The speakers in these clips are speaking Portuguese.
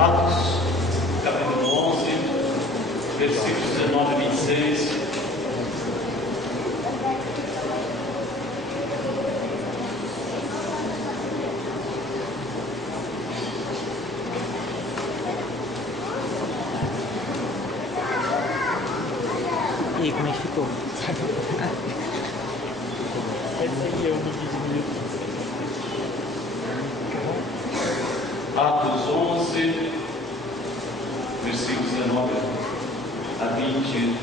Atos, capítulo 11, versículos 19 e 26. E aí, como é que ficou? Atos 11, versículos 19 a 20.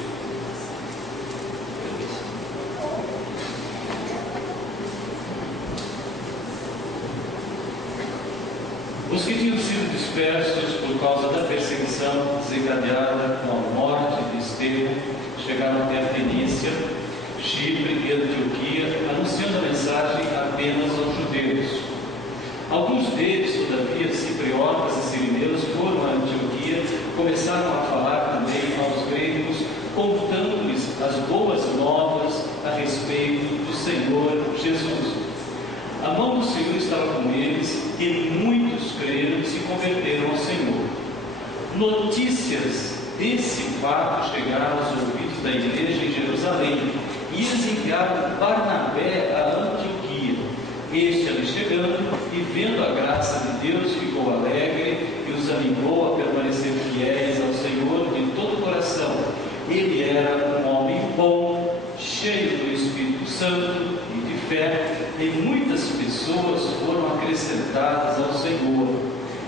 Os que tinham sido dispersos por causa da perseguição desencadeada com a morte de Estevão chegaram até a Fenícia, Chipre e Antioquia, anunciando a mensagem apenas aos judeus. Alguns deles, todavia, cipriotas e sirineus, foram a Antioquia, começaram a falar também aos gregos, contando-lhes as boas novas a respeito do Senhor Jesus. A mão do Senhor estava com eles e muitos creram e se converteram ao Senhor. Notícias desse fato chegaram aos ouvidos da igreja em Jerusalém e eles enviaram Barnabé a Antioquia. Este, ali chegando e vendo a graça de Deus, ficou alegre e os animou a permanecer fiéis ao Senhor de todo o coração. Ele era um homem bom, cheio do Espírito Santo e de fé, e muitas pessoas foram acrescentadas ao Senhor.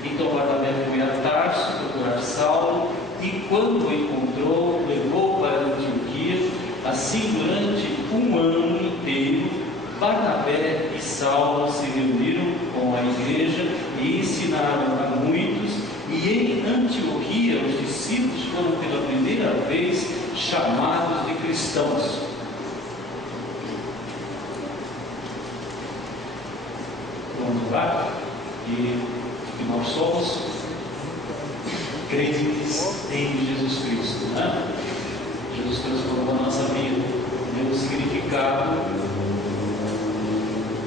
Então Barnabé foi a Tarso procurar Saulo, e quando o encontrou, levou para Antioquia. Assim, durante um ano inteiro, Barnabé e Saulo se reuniram com a igreja e ensinaram a muitos, e em Antioquia os discípulos foram pela primeira vez chamados de cristãos. Vamos lá? E nós somos crentes em Jesus Cristo, né? Jesus transformou a nossa vida, deu um significado,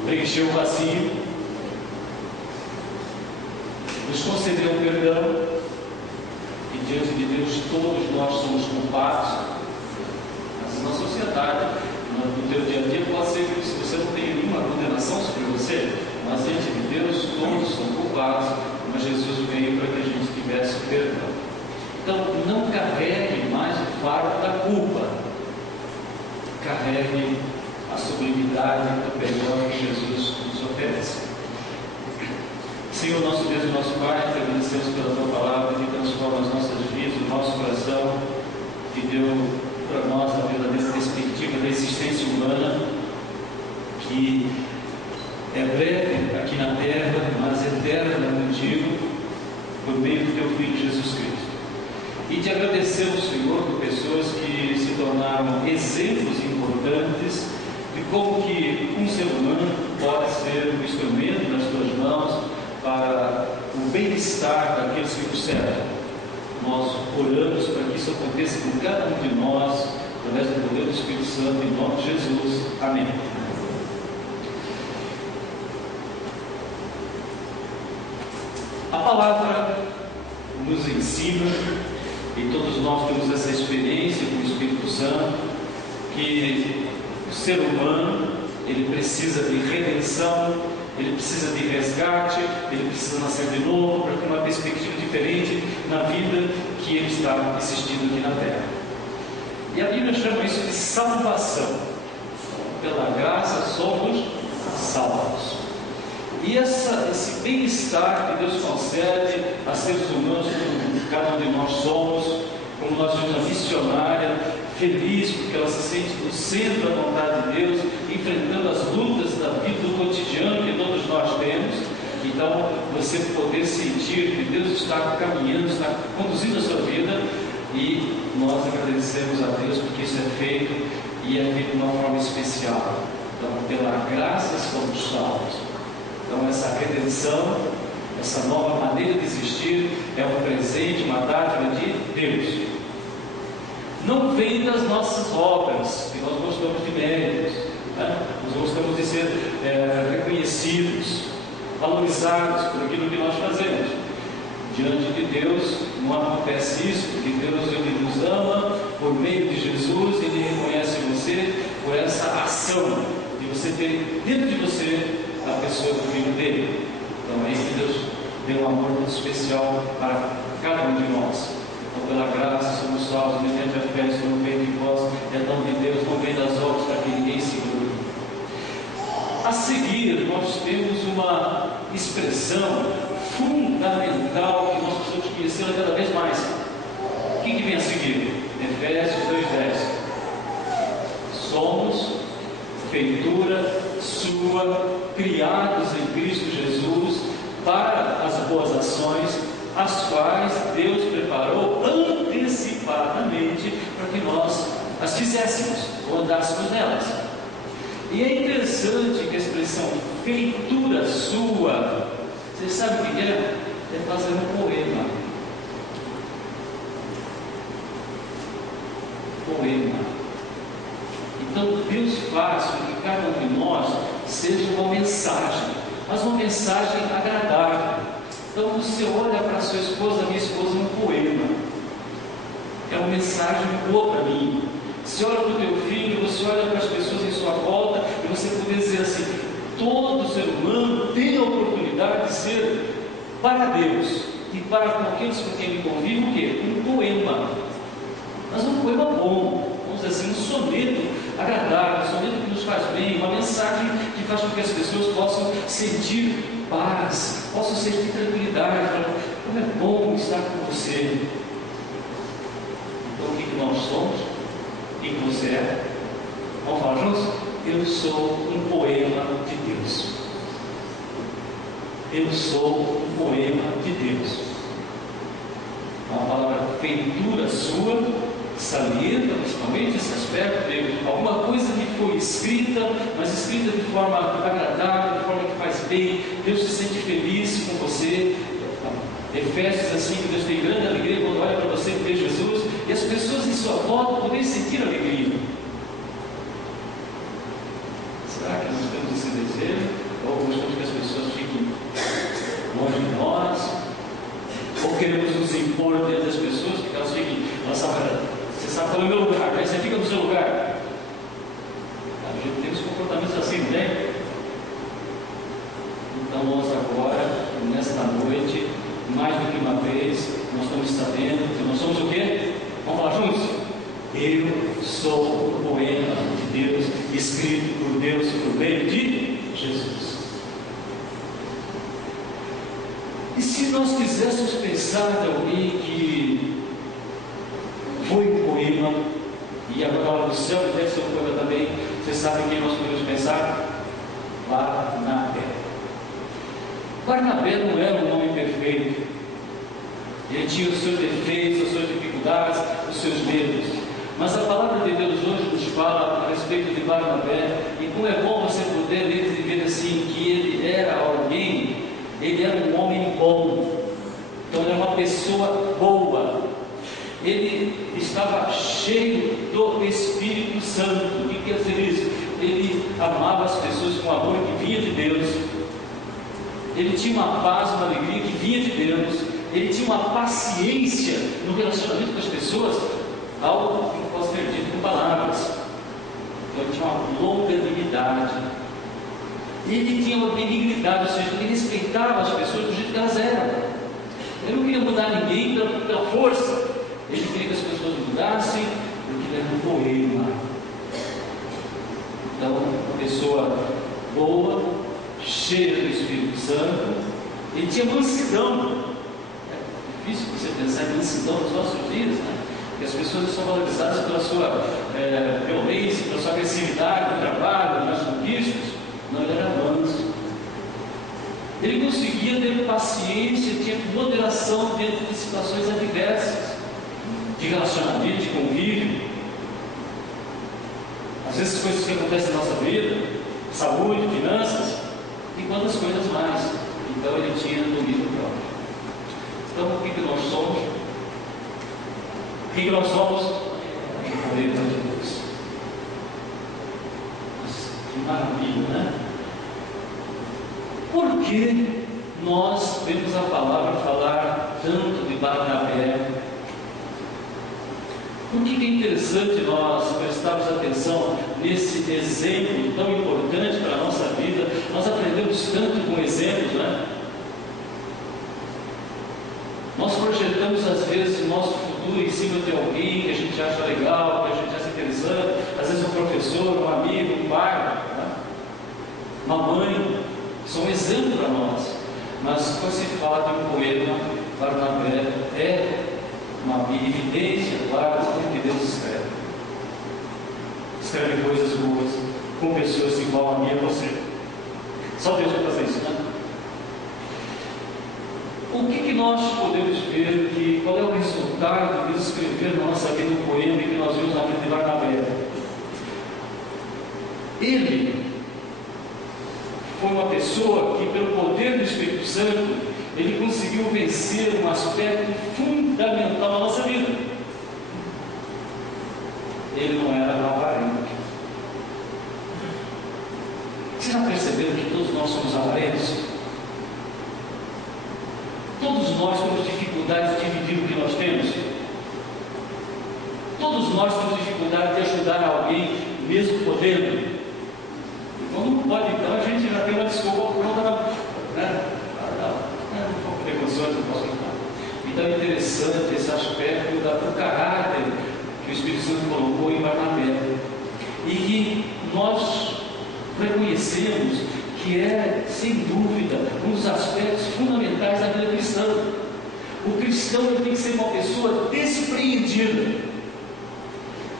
preencheu o vazio, nos concedeu perdão, e diante de Deus todos nós somos culpados. Mas na sociedade, no teu dia a dia, pode ser que se você não tem nenhuma condenação sobre você, mas diante de Deus todos são culpados, mas Jesus veio para que a gente tivesse perdão. Então não carregue mais o fardo da culpa, carregue a sublimidade do perdão que Jesus nos oferece. Senhor, nosso Deus e nosso Pai, te agradecemos pela tua palavra que transforma as nossas vidas, o nosso coração, que deu para nós a verdadeira perspectiva da existência humana, que é breve aqui na terra, mas eterna contigo, por meio do teu Filho Jesus Cristo. E te agradecemos, Senhor, por pessoas que se tornaram exemplos importantes de como que um ser humano pode ser um instrumento nas tuas mãos para o bem-estar daqueles que o servem. Nós oramos para que isso aconteça com cada um de nós, através do poder do Espírito Santo, em nome de Jesus. Amém. A palavra nos ensina, e todos nós temos essa experiência com o Espírito Santo, que o ser humano, ele precisa de redenção, ele precisa de resgate, ele precisa nascer de novo para ter uma perspectiva diferente na vida que ele está assistindo aqui na terra. E a Bíblia chama isso de salvação. Pela graça somos salvos. E esse bem-estar que Deus concede a seres humanos, como cada um de nós somos, como nós somos uma missionária, feliz porque ela se sente no centro da vontade de Deus, enfrentando as lutas da vida do cotidiano que todos nós temos. Então, você poder sentir que Deus está caminhando, está conduzindo a sua vida, e nós agradecemos a Deus porque isso é feito, e é feito de uma forma especial. Então, pela graça somos salvos. Então, essa redenção, essa nova maneira de existir, é um presente, uma dádiva de Deus. Não vem das nossas obras, que nós gostamos de méritos, né? Nós gostamos de ser reconhecidos, valorizados por aquilo que nós fazemos. diante de Deus não acontece isso, porque Deus ele nos ama por meio de Jesus, ele reconhece você por essa ação de você ter dentro de você a pessoa do Filho dele. Então é isso que Deus deu um amor muito especial para cada um de nós. Então, pela graça somos salvos mediante a fé, isso não vem de vós, é dom de Deus, não vem das obras para que ninguém se glorie. A seguir, nós temos uma expressão fundamental que nós precisamos conhecer cada vez mais. O que vem a seguir? Efésios 2,10. Somos feitura sua, criados em Cristo Jesus, para as boas ações, as quais Deus preparou antecipadamente para que nós as fizéssemos, ou andássemos nelas. E é interessante que a expressão feitura sua, você sabe o que é? É fazer um poema. Então Deus faz com que cada um de nós seja uma mensagem, mas uma mensagem agradável. Então você olha para a sua esposa, minha esposa, um poema. É uma mensagem boa para mim. Você olha para o teu filho, você olha para as pessoas em sua volta, e você poder dizer assim: todo ser humano tem a oportunidade de ser para Deus e para aqueles com quem ele convive, o quê? Um poema. Mas um poema bom, vamos dizer assim, um soneto agradável, um soneto que nos faz bem, uma mensagem que faz com que as pessoas possam sentir paz, possam sentir tranquilidade. Como é bom estar com você. Então o que nós somos? O que você é? Vamos falar juntos? Eu sou um poema de Deus. Eu sou um poema de Deus. Uma palavra feitura sua salienta principalmente esse aspecto de alguma coisa que foi escrita, mas escrita de forma agradável, de forma que faz bem. Deus se sente feliz com você. Efésios assim, que Deus tem grande alegria quando olha para você e vê Jesus, e as pessoas em sua volta podem sentir alegria. Será que nós temos esse desejo? Ou gostamos que as pessoas fiquem longe de nós? Ou queremos nos impor diante das pessoas, que elas fiquem, nossa, você sabe qual é o meu lugar, aí você fica no seu lugar. A gente tem uns comportamentos assim, não tem? Então nós agora, nesta noite, mais do que uma vez, nós estamos sabendo que nós somos o quê? Vamos falar juntos? Eu sou o poema de Deus, escrito por Deus por meio de Jesus. E se nós quiséssemos pensar de alguém que foi um poema, e agora a hora do céu deve ser um poema também, você sabe quem nós podemos pensar? Barnabé. Barnabé não era um nome perfeito. Ele tinha os seus defeitos, as suas dificuldades, os seus medos. Mas a palavra de Deus hoje nos fala a respeito de Barnabé, e como é bom você poder ler e ver assim que ele era alguém, ele era um homem bom. Então ele era uma pessoa boa. Ele estava cheio do Espírito Santo. O que quer dizer isso? Ele amava as pessoas com amor que vinha de Deus. Ele tinha uma paz, uma alegria que vinha de Deus. Ele tinha uma paciência no relacionamento com as pessoas, algo que não posso ser dito com palavras. Então ele tinha uma longanimidade. Ele tinha uma benignidade, ou seja, ele respeitava as pessoas do jeito que elas eram. Ele não queria mudar ninguém pela força. Ele queria que as pessoas mudassem, porque ele era um poema. Então, uma pessoa boa, cheia do Espírito Santo. Ele tinha mansidão. É difícil você pensar em mansidão nos nossos dias, né? Porque as pessoas são valorizadas pela sua violência, pela sua agressividade no trabalho, nas conquistas. Não, ele era manso. Ele conseguia ter paciência, tinha moderação dentro de situações adversas, de relacionamento, de convívio. Às vezes coisas que acontecem na nossa vida, saúde, finanças, e quantas coisas mais. Então ele tinha domínio próprio. Então o que nós somos? O que nós somos? O poder de Deus. Que maravilha, né? Por que nós vemos a palavra falar Barnabé. Por que é interessante nós prestarmos atenção nesse exemplo tão importante para a nossa vida? Nós aprendemos tanto com exemplos, né? Nós projetamos às vezes o nosso futuro em cima de alguém que a gente acha legal, que a gente acha interessante, às vezes um professor, um amigo, um pai, né? Uma mãe, são um exemplo para nós. Mas quando se fala de um poema, Barnabé é uma evidência clara de que Deus escreve. Escreve coisas boas com pessoas igual a mim e a você. Só Deus vai fazer isso, né? O que nós podemos ver, qual é o resultado de Deus escrever na nossa vida um poema que nós vimos na vida de Barnabé? Ele foi uma pessoa que, pelo poder do Espírito Santo, ele conseguiu vencer um aspecto fundamental na nossa vida. Ele não era avarento. Vocês já perceberam que todos nós somos avarentos? Todos nós temos dificuldade de dividir o que nós temos. Todos nós temos dificuldade de ajudar alguém, mesmo podendo. Quando não pode, então, a gente já tem uma desculpa pronta, né? Não vou ter condições, não posso ajudar. Então é interessante esse aspecto do caráter que o Espírito Santo colocou em Barnabé. E que nós reconhecemos que é, sem dúvida, um dos aspectos fundamentais da vida cristã. O cristão ele tem que ser uma pessoa despreendida.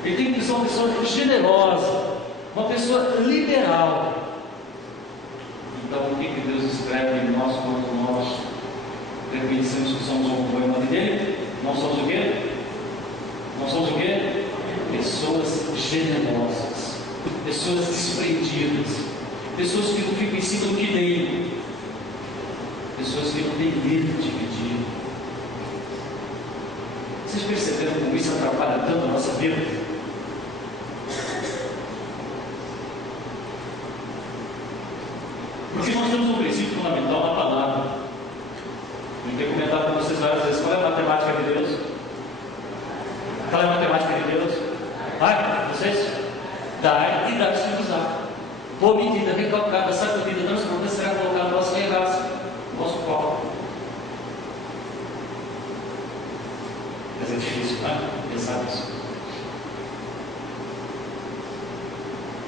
Ele tem que ser uma pessoa generosa, uma pessoa liberal. Então, o que Deus escreve em nós quando nós reconhecemos que somos um poema dele? Não somos o quê? Não somos o quê? Pessoas generosas, pessoas desprendidas, pessoas que não ficam em cima do que nem, pessoas que não têm medo de dividir. Vocês perceberam como isso atrapalha tanto a nossa vida? Porque nós temos um princípio fundamental na palavra. Eu tenho comentado com vocês várias vezes. Qual é a matemática de Deus? Qual é a matemática de Deus? Vocês? Dar e dar se usar. Boa medida, recalcada, sacudida, transformada, será colocada no nosso regaço, no nosso copo. Mas é difícil, pensar nisso.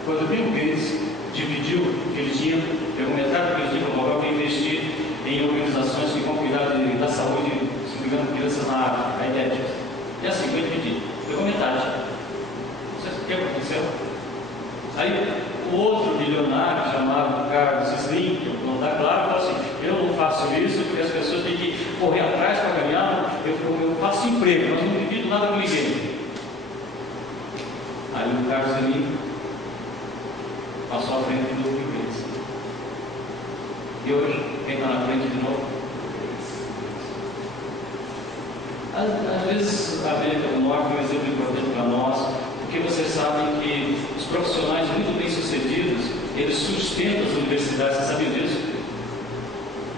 Quando Bill Gates dividiu o que ele tinha, pegou metade do que ele tinha para local para investir em organizações que vão cuidar da saúde, se não me engano, crianças na África, a ideia disso. E assim, foi dividir. Pegou metade. Não sei o que aconteceu. Aí, o outro milionário, chamado Carlos Slim, que não está claro, falou assim: eu não faço isso porque as pessoas têm que correr atrás para ganhar, eu faço emprego, mas não divido nada com ninguém. Aí o Carlos Slim passou à frente do Bill Gates. E hoje, quem está na frente de novo? Às vezes, a América do Norte é um exemplo importante para nós, porque vocês sabem que os profissionais muito bem sucedidos, eles sustentam as universidades. Você sabia disso?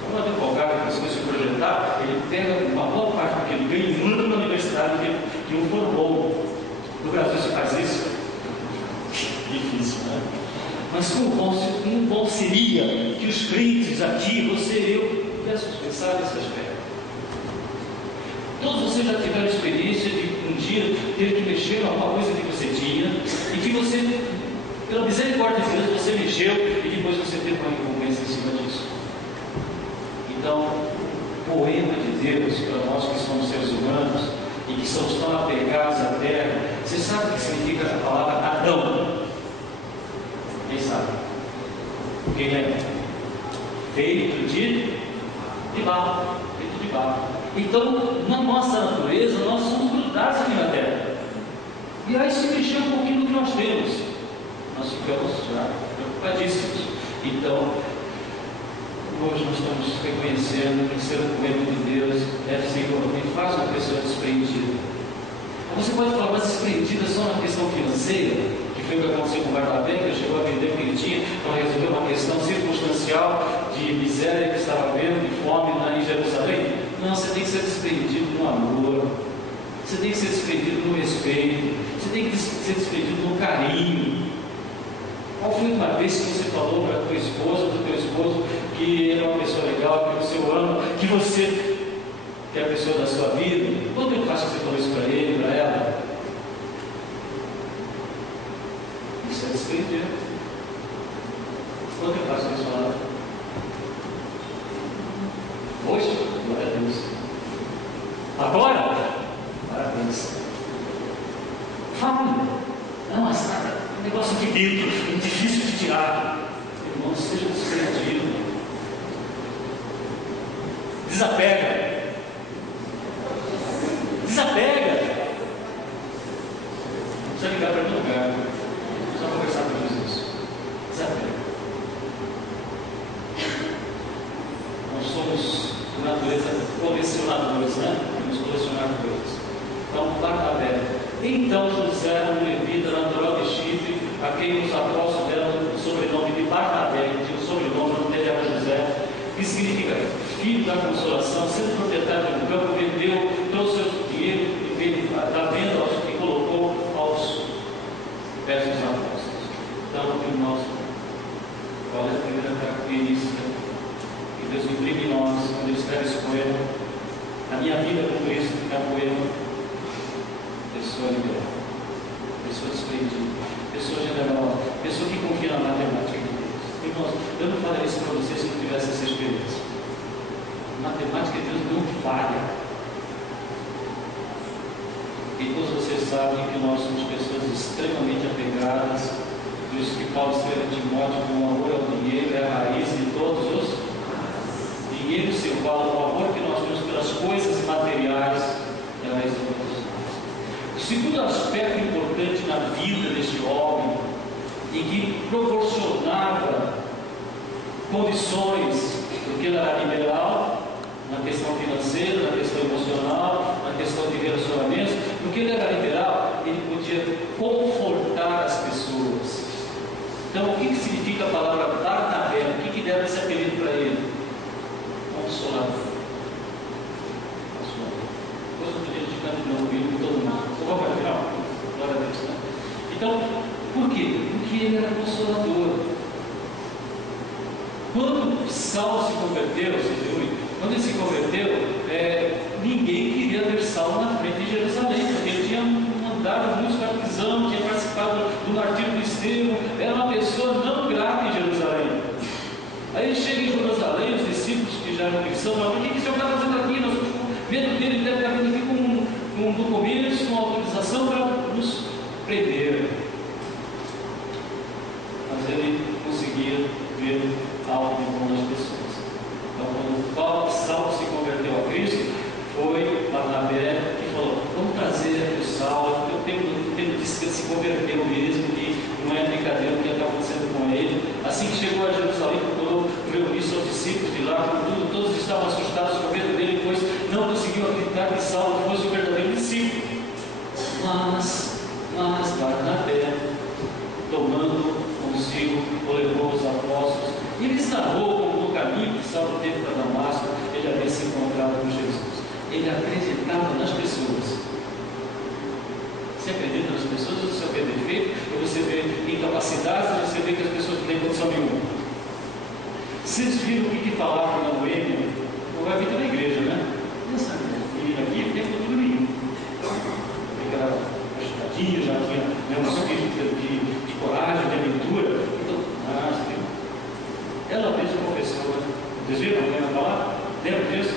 Quando um advogado que conseguiu se projetar, ele pega uma boa parte do que ele ganha e manda na universidade que um for bom. No Brasil se faz isso? Difícil, né? Mas como bom seria que os crentes aqui, você e eu, pudéssemos pensar nesse aspecto. Todos vocês já tiveram a experiência de um dia ter que mexer em alguma coisa que você tinha e que você, pela misericórdia de Deus, você mexeu e depois você teve uma recompensa em cima disso. Então, o poema de Deus para nós que somos seres humanos e que somos tão apegados à terra, você sabe o que significa a palavra Adão? Quem sabe? Quem é? Feito de barro. Feito de barro. Então, na nossa natureza, nós somos grudados aqui na terra. E aí se mexer um pouquinho do que nós temos, nós ficamos já preocupadíssimos. Então, hoje nós estamos reconhecendo que ser um poema de Deus deve ser igualmente faz uma pessoa despreendida. Você pode falar, mas desprendida só na questão financeira? Foi o que aconteceu com o Barnabé, que chegou a vender o que ele tinha para resolver uma questão circunstancial de miséria que estava havendo, de fome em Jerusalém. Não, você tem que ser desprendido no Você tem que ser desprendido no respeito. Você tem que ser desprendido no carinho. Qual foi uma vez que você falou para a tua esposa, para o teu esposo, que ele é uma pessoa legal, que você o ama, que você é a pessoa da sua vida? Quando eu faço que você falou isso para ele, para ela? Isso é desprendido. Quando eu faço isso para ela? Hoje? Glória a Deus. Agora? Parabéns. Fala. Não, mas um negócio de dentro, é difícil de tirar. Irmão, seja desprendido. Desapega. Desapega. Não precisa ligar para nenhum lugar. Só conversar com Jesus. Desapega. Nós somos, de natureza, colecionadores, né? Vamos colecionar coisas. Então, Barnabé. Então José, um levita natural de Chipre, a quem os apóstolos deram o sobrenome de Barnabé, que o sobrenome dele era José, que significa filho da consolação, sendo proprietário do campo, vendeu todo o seu dinheiro da venda e colocou aos pés dos apóstolos. Então, irmãos, qual é a primeira característica que Deus imprime em nós quando Ele escreve esse poema? A minha vida com Cristo é um poema. Pessoa liberal, pessoa desprendida, pessoa generosa, pessoa que confia na matemática de Deus. Irmãos, eu não falaria isso para vocês se não tivesse essa experiência. A matemática de Deus não falha. E todos vocês sabem que nós somos pessoas extremamente apegadas. Por isso que Paulo escreve a Timóteo que o amor ao dinheiro é a raiz de todos os dinheiro se iguala ao amor que nós temos pelas coisas materiais é a raiz de todos. O segundo aspecto importante na vida deste homem, e que proporcionava condições, porque ele era liberal na questão financeira, na questão emocional, na questão de relacionamentos, porque ele era liberal, ele podia confortar as pessoas. Então, o que significa a palavra Barnabé? O que deram esse apelido para ele? Consolador. Depois eu podia dedicar de novo ele com todo mundo. Vamos para o final? Glória a Deus, né? Então, por quê? Porque ele era consolador. Quando Saulo se converteu, quando ele se converteu, ninguém queria ver Saulo na frente de Jerusalém, porque ele tinha mandado muitos batizando, tinha participado do martírio do Estevão, era uma pessoa não grata em Jerusalém. Aí ele chega em Jerusalém, os discípulos que já eram cristãos falam: o que o senhor está fazendo aqui? Nós estamos com medo dele, ele deve estar vindo aqui com documentos, com autorização para nos prender. Mas ele conseguia ver algo de bom nas pessoas. Então, quando Saulo se converteu a Cristo, foi Barnabé que falou: vamos trazer aqui o Saulo. Eu tenho disse que ele se converteu mesmo, que não é brincadeira o que está acontecendo com ele. Assim que chegou a Jerusalém, procurou reunir seus discípulos de lá, contudo, todos estavam assustados com o medo dele, pois não conseguiam acreditar que Saulo fosse o verdadeiro discípulo. Mas Barnabé, tomando consigo, o levou os apóstolos, e ele narrou como no caminho que Saulo teve para Damasco, ele havia se encontrado com Jesus. Ele acreditava nas pessoas. Você acredita nas pessoas, ou você vê defeito, ou você vê incapacidades, ou você vê que as pessoas não têm condição nenhuma? Vocês viram o que falavam na Noêmia? Não vai vir na igreja, né? Essa menina aqui não tem futuro nenhum. Porque ela era agitadinha, já tinha um espírito de coragem, de aventura. Então, ela mesma confessou, né? Vocês viram a Noêmia falar? Lembra disso?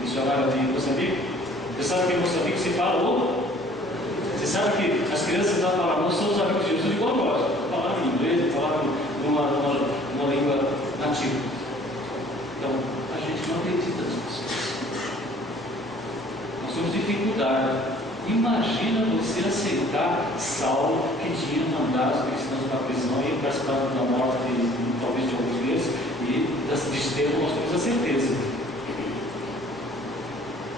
Missionária de Moçambique. Você sabe que em Moçambique se fala outro? Você sabe que as crianças lá falam: nós somos amigos de Jesus igual nós. Falavam em inglês, falavam numa língua nativa. Então, a gente não acredita nas pessoas. Nós temos dificuldade. Imagina você aceitar Saulo, que tinha mandado os cristãos para a prisão e participado da morte talvez de alguns vezes, e de Estevão nós temos a certeza.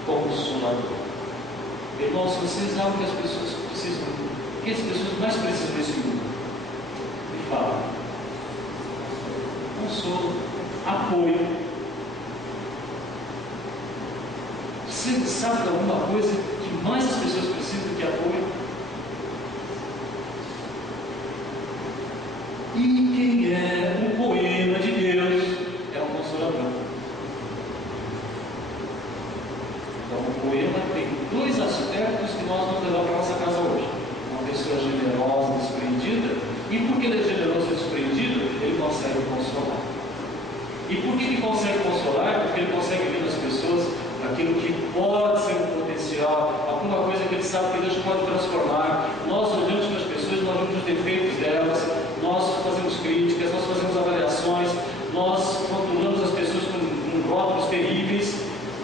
Consolador. Irmãos, se vocês sabem que as pessoas precisam, o que as pessoas mais precisam nesse mundo? Me fala. Consolo, apoio. Você sabe de alguma coisa que Mas as pessoas precisam de apoio. E quem é um poema de Deus é um consolador. Então, o poema tem dois aspectos que nós vamos levar para a nossa casa hoje. Uma pessoa generosa, desprendida, e porque ele é generoso e desprendido, ele consegue consolar. E por que ele consegue consolar? Porque ele consegue ver nas pessoas aquilo que pode ser um potencial, alguma coisa que ele sabe que Deus pode transformar. Nós olhamos para as pessoas, nós vemos os defeitos delas, nós fazemos críticas, nós fazemos avaliações, nós rotulamos as pessoas com rótulos terríveis.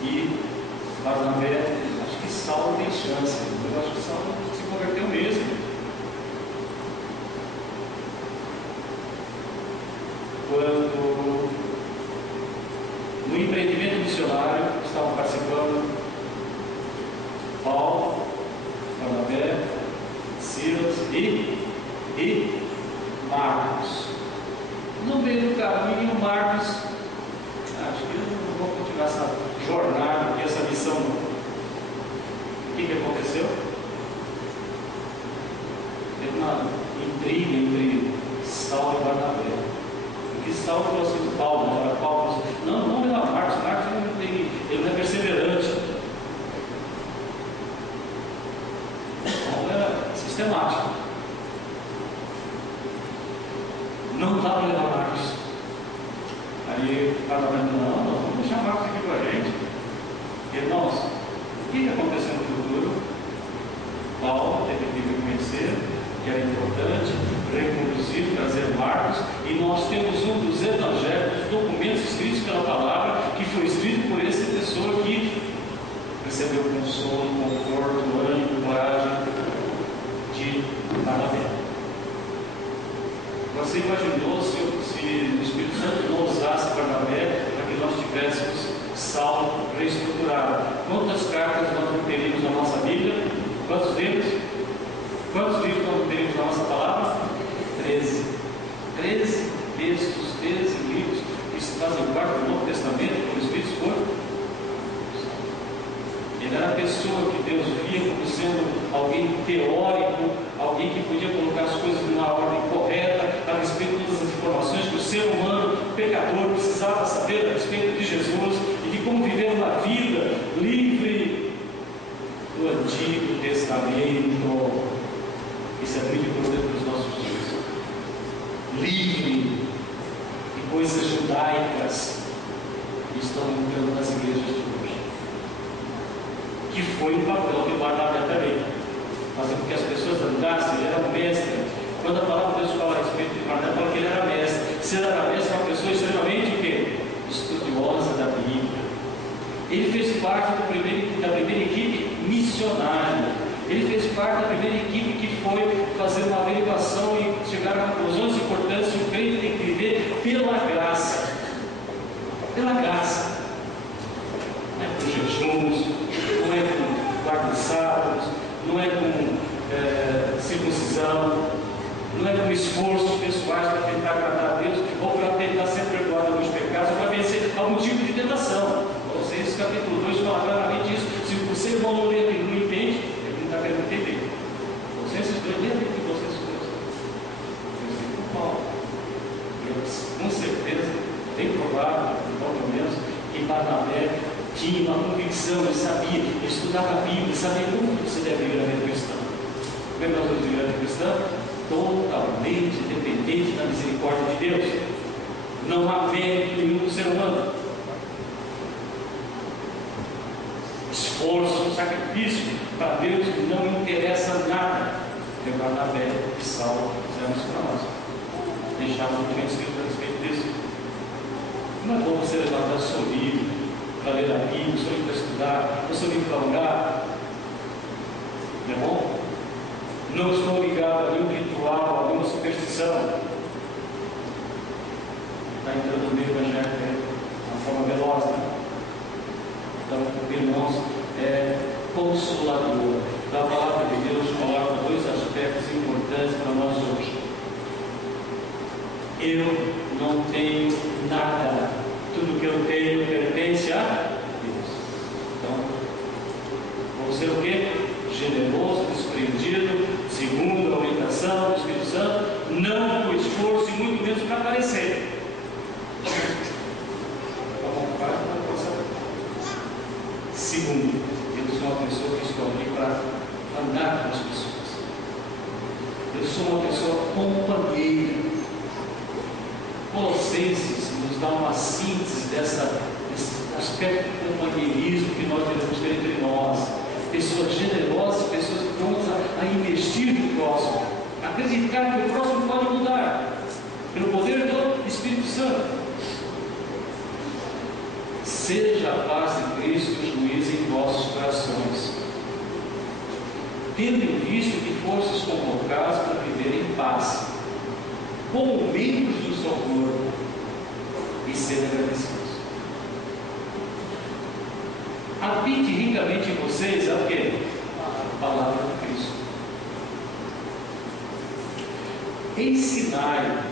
E Barnabé, acho que Saulo tem chance. Eu acho que Saulo se converteu mesmo. Quando no empreendimento missionário estavam participando Paulo, Barnabé, Silas e Marcos. No meio do caminho, Marcos, acho que eu não vou continuar essa jornada aqui, essa missão. O que aconteceu? Teve uma intriga entre Saulo e Barnabé. Porque Saulo falou assim: Paulo, não, vamos levar Marcos ele não é perseverante. Paulo era sistemático. Não dá para levar Marcos. Aí Barnabé falou: não, vamos deixar Marcos aqui com a gente. Irmãos, o que aconteceu no futuro? Paulo teve que reconhecer que era importante reconduzir, trazer Marcos, e nós temos um dos evangelhos, documentos escritos pela palavra, que foi escrito por essa pessoa que recebeu consolo, conforto, ânimo, coragem de Barnabé. Você imaginou se o Espírito Santo não usasse Barnabé para que nós tivéssemos Saulo reestruturado? Quantas cartas nós não teríamos na nossa Bíblia? Quantos livros? Quantos livros nós não teríamos na nossa palavra? 13. 13 textos, 13 livros que se fazem parte do Novo Testamento, como escritos por. Ele era a pessoa que Deus via como sendo alguém teórico, alguém que podia colocar as coisas numa ordem correta, a respeito de todas as informações que o ser humano, pecador, precisava saber a respeito de Jesus e de como viver uma vida livre do Antigo Testamento. Isso é muito importante para os nossos dias. Livre de coisas judaicas que estão entrando nas igrejas de hoje. Que foi o papel de Barnabé também, fazer com que as pessoas andassem. Ele era um mestre. Quando a palavra de Deus fala a respeito de Barnabé, fala que ele era mestre. Se ele era mestre, é uma pessoa extremamente o quê? Estudiosa da Bíblia. Ele fez parte da primeira equipe missionária. Ele fez parte da primeira equipe que foi fazer uma averiguação e chegar a conclusões importantes que o crente tem que viver pela graça. Pela graça. Não é por jejuns, não é com guarda de sábados, não é com circuncisão, não é com esforços pessoais para tentar agradar a Deus ou para tentar ser perdoado alguns pecados ou para vencer algum tipo de tentação. Colossenses capítulo 2 fala claramente isso. Se você não lê e não entende, ele não está querendo entender. Colossenses 2, lê a Bíblia de Colossenses 2. Eu com Paulo. Com certeza, bem provável, pelo menos, que Barnabé tinha uma convicção, ele sabia, ele estudava a Bíblia, ele sabia como você deve viver a vida cristã. Lembra da vida cristã? Totalmente dependente da misericórdia de Deus. Não há mérito nenhum do ser humano. Esforço, sacrifício para Deus não interessa nada. Que Barnabé e Saulo fizeram isso para nós. Deixaram muito bem escrito a respeito disso. Não é bom você levantar o seu livro para ler a Bíblia, o seu livro para estudar, o seu livro para orar. Não é bom? Não estou ligado a nenhum ritual, a nenhuma superstição. Está entrando no meio evangélico de uma forma veloz, né? Então, irmãos, é consolador. A palavra de Deus coloca dois aspectos importantes para nós hoje. Eu não tenho nada. Tudo que eu tenho pertence a Deus. Então, vou ser o quê? generoso, desprendido, segundo a orientação do Espírito Santo, não por esforço e muito menos para aparecer. Segundo, eu sou uma pessoa que estou aqui para andar com as pessoas. Eu sou uma pessoa companheira. Colossenses nos dá uma síntese desse aspecto do companheirismo que nós devemos ter entre nós. Pessoas generosas, pessoas prontas a investir no próximo, acreditar que o próximo pode mudar pelo poder do Espírito Santo. Seja a paz de Cristo o juiz em vossos corações, tendo em vista que fostes convocados para viver em paz, como membros do seu corpo, e ser agradecidos. Habite ricamente em vocês a quê? A palavra de Cristo. Ensinai,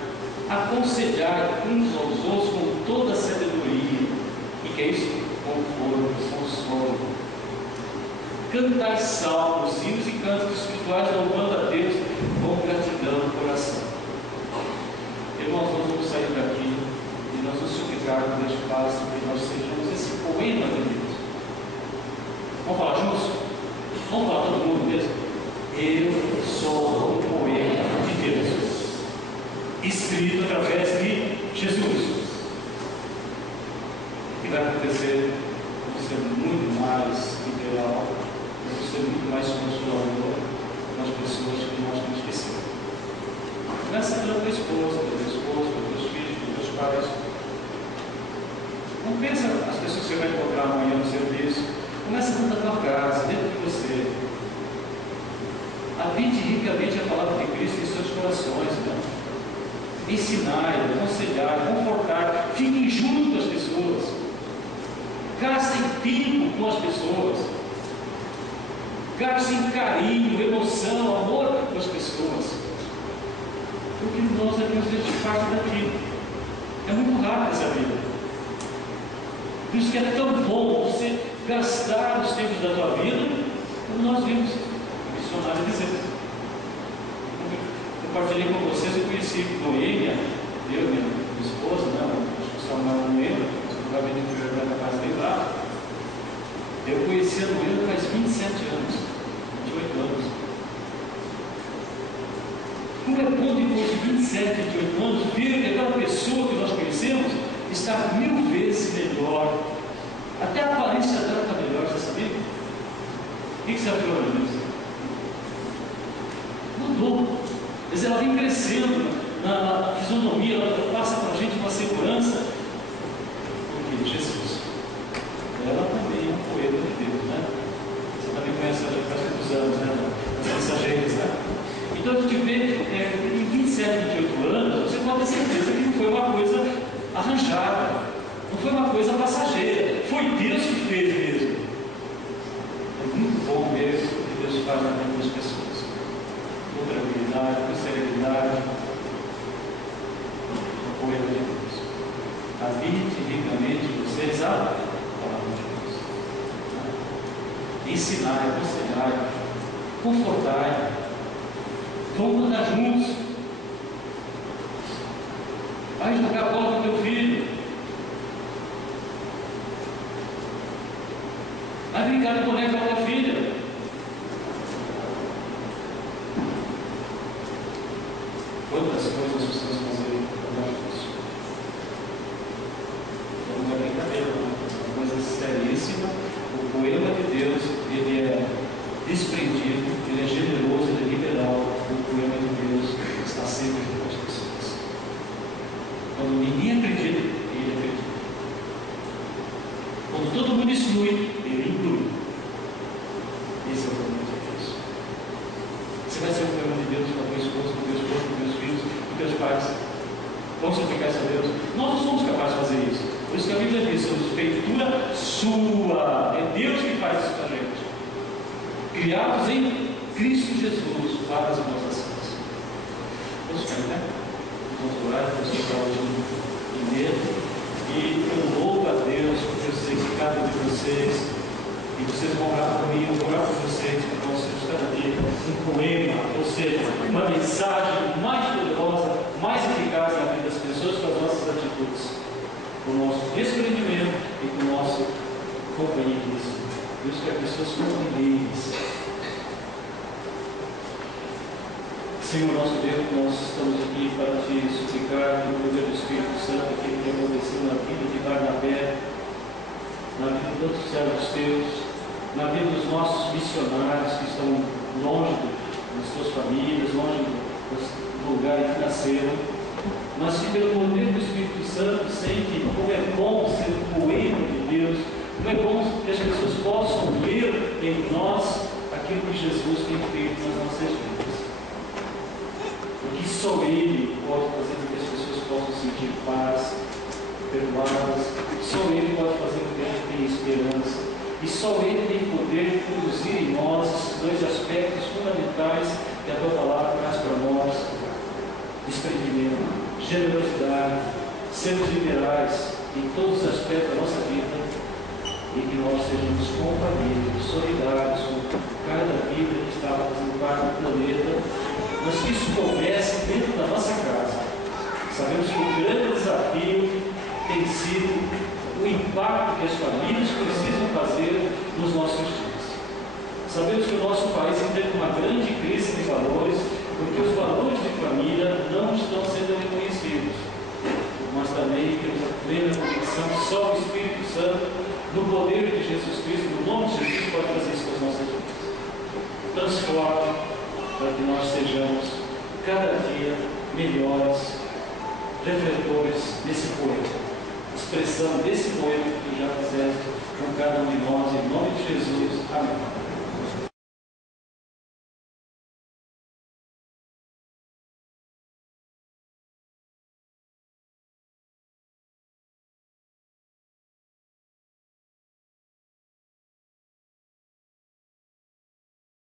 aconselhar uns aos outros com toda a sabedoria. E que é isso? Conforto, consolo. Cantar salmos, hinos e cantos espirituais, louvando a Deus com gratidão no coração. Irmãos, nós vamos sair daqui e nós vamos suplicar com Deus Pai que nós sejamos esse poema de Deus. Vamos falar juntos? Vamos falar todo mundo mesmo? Eu sou o poema de Deus, escrito através de Jesus. O que vai acontecer? Vamos ser muito mais liberal, vamos ser muito mais consolador com as pessoas que nós não esquecemos. Começa pela tua esposa, pelos teus filhos, pelos teus pais. Não pensa as pessoas que você vai encontrar amanhã no serviço. Começa dentro da tua casa, dentro de você. Habite ricamente a palavra de Cristo em seus corações, né? Ensinar, aconselhar, confortar. Fiquem junto das pessoas. Gastem tempo com as pessoas. Gastem carinho, emoção, amor com as pessoas. Porque nós devemos ter parte daquilo. É muito rápido essa vida. Por isso que é tão bom você gastar os tempos da tua vida, como nós vimos o missionário dizer. Eu compartilhei com vocês, eu conheci Noêmia, eu e minha esposa, né? Acho que o Samuel Noêmia, provavelmente o Jordão da casa dele lá. Eu conheci a Noêmia faz 27 anos, 28 anos. Como é bom depois de 27, 28 anos, ver que aquela pessoa que nós conhecemos está 1000 vezes melhor. Até a aparência dela está melhor, você sabia? O que você achou disso? Mudou. Mas ela vem crescendo na fisionomia, ela passa para a gente uma segurança. Porque Jesus, ela também é um poema de Deus, né? Você também conhece ela faz muitos anos, né? As mensageiras, né? Então a gente vê, em 27, 28 anos, você pode ter certeza que não foi uma coisa arranjada, não foi uma coisa passageira, foi Deus que fez mesmo. É muito bom ver o que Deus faz na vida das pessoas, com tranquilidade, com serenidade, o poema de Deus. Habite ricamente vocês a palavra de Deus. Ensinar, aconselhar, confortar. Vamos andar juntos. Vai jogar bola com teu filho. Vai brincar de boneca com a tua filha. Quantas coisas precisamos fazer para nós juntos? Não é brincadeira, não. É uma coisa seríssima. O poema de Deus, ele é desprendido, ele é generoso, ele é liberal. O poema de Deus está sempre com as pessoas. Quando ninguém acredita, ele acredita. Quando todo mundo exclui, ele inclui. Esse é o poema de Deus. Você vai ser o poema de Deus com a tua esposa, com teus esposos, com teus filhos, com teus pais. Vamos suplicar isso a Deus. Nós não somos capazes de fazer isso. Por isso que a Bíblia diz, somos feitura sua. É Deus que faz isso para a gente. Criados em Cristo Jesus para as nossas ações. Vamos ficar, né? Vamos orar, vamos ficar hoje em medo. E eu louvo a Deus porque eu sei que cada um de vocês, e vocês vão orar por mim, eu vou orar por vocês, para nós sermos uma mensagem mais poderosa, mais eficaz na vida das pessoas com as nossas atitudes, com o nosso desprendimento e com o nosso companheirismo. Deus quer pessoas companheiras. Senhor nosso Deus, nós estamos aqui para te suplicar no poder do Espírito Santo aquilo que aconteceu na vida de Barnabé, na vida de outros servos teus, na vida dos nossos missionários que estão longe das suas famílias, longe do lugar em que nasceram, mas que pelo poder do Espírito Santo sentem como é bom ser o poema de Deus, como é bom que as pessoas possam ver em nós aquilo que Jesus tem feito nas nossas vidas. Porque só Ele pode fazer com que as pessoas possam sentir paz, perdoadas, só Ele pode fazer com que a gente tenha esperança, e só Ele tem poder de produzir em nós esses dois aspectos fundamentais que a tua palavra traz para nós: desprendimento, generosidade, sermos liberais em todos os aspectos da nossa vida, e que nós sejamos companheiros, solidários com cada vida que está fazendo parte do planeta, mas que isso comece dentro da nossa casa. Sabemos que o grande desafio tem sido o impacto que as famílias precisam fazer nos nossos dias. Sabemos que o nosso país tem uma grande crise de valores, porque os valores de família não estão sendo reconhecidos. Mas também temos a plena convicção que só o Espírito Santo, no poder de Jesus Cristo, no nome de Jesus, pode fazer isso com as nossas vidas. Transforma para que nós sejamos cada dia melhores refletores desse poema, expressão desse poema que tu já fizeste com cada um de nós, em nome de Jesus. Amém.